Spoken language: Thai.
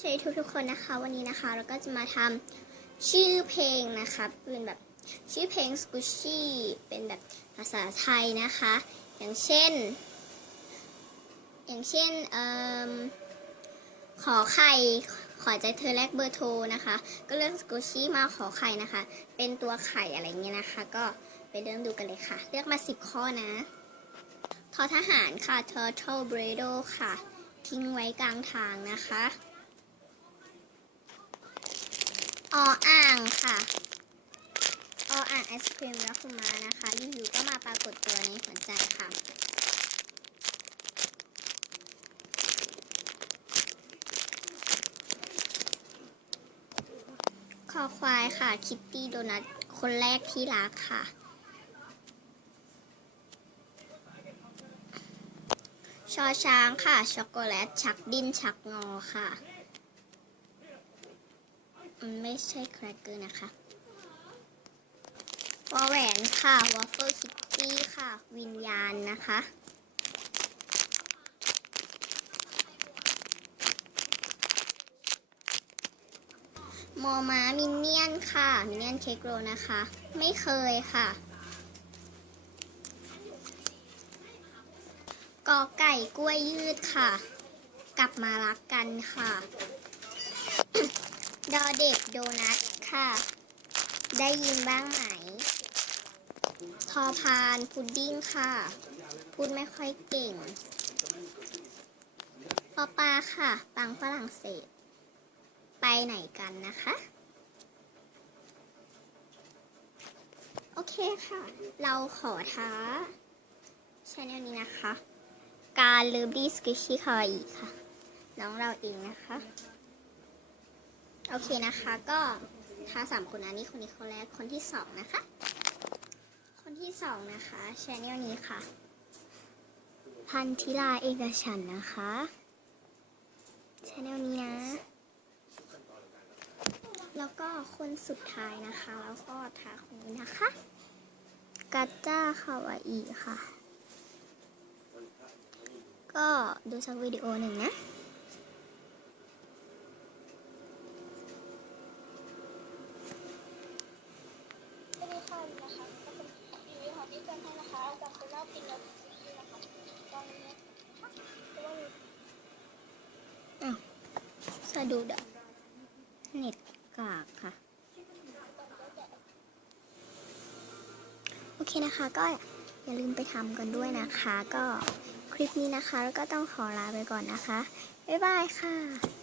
สวัสดีทุกทุกๆคนนะคะวันนี้นะคะเราก็จะมาทำชื่อเพลงนะคะเป็นแบบชื่อเพลง Squishy เป็นแบบภาษาไทยนะคะ อย่างเช่น อย่างเช่นเอ่มขอไข่ขอใจเธอแลกเบอร์โทรนะคะ ก็เลือก Squishy มาขอไข่นะคะ เป็นตัวไข่อะไรเงี้ยนะคะ ก็ไปเริ่มดูกันเลยค่ะ เลือกมา10ข้อนะทอทหารค่ะ Turtle b r e d o ค่ะ ทิ้งไว้กลางทางนะคะ ออ่างค่ะออ่างไอศครีมรัคุณมานะคะอยู่ๆก็มาปรากฏตัวในหัวใจค่ะคอควายค่ะ คิตตี้โดนัทคนแรกที่รักค่ะ ชอช้างค่ะ ช็อกโกแลต ชักดิ้น ชักงอค่ะ มันไม่ใช่แครกเกอร์นะคะวอแหวนค่ะวอฟเฟิลคิตตี้ค่ะ วิญญาณนะคะมอม้ามินเนี่ยนค่ะ มินเนี่ยนเค้กโรนะคะ ไม่เคยค่ะ กอไก่กล้วยยืดค่ะ กลับมารักกันค่ะ ดอเด็กโดนัทค่ะ ได้ยินบ้างไหม ทอพานพุดดิ้งค่ะ พูดไม่ค่อยเก่งปอปลาค่ะปังฝรั่งเศส ไปไหนกันนะคะ โอเคค่ะ เราขอท้าชแนลนี้นะคะ การลืมดีสกิชชี่คาอีค่ะ น้องเราเองนะคะ โอเคนะคะก็ทาสามคนนะนี่คนนี้คนแรกคนที่สองนะคะ คนที่สองนะคะชแนลนี้ค่ะ พันธิลาเอกฉันนะคะชแนลนี้นะ แล้วก็คนสุดท้ายนะคะ แล้วก็ทาคนนี้นะคะกัจจ้าคาวาอีค่ะ ก็ดูสักวิดีโอหนึ่งนะ สวัสดีค่ะนะคะก็เป็นรีวิวของที่เกินให้นะคะจากคนรอบกินแล้วที่นะคะตอนนี้นะคะเพราะว่ามี สะดุดอะเน็ตกากค่ะ โอเคนะคะก็อย่าลืมไปทำกันด้วยนะคะ ก็คลิปนี้นะคะ แล้วก็ต้องขอลาไปก่อนนะคะ บ๊ายบายค่ะ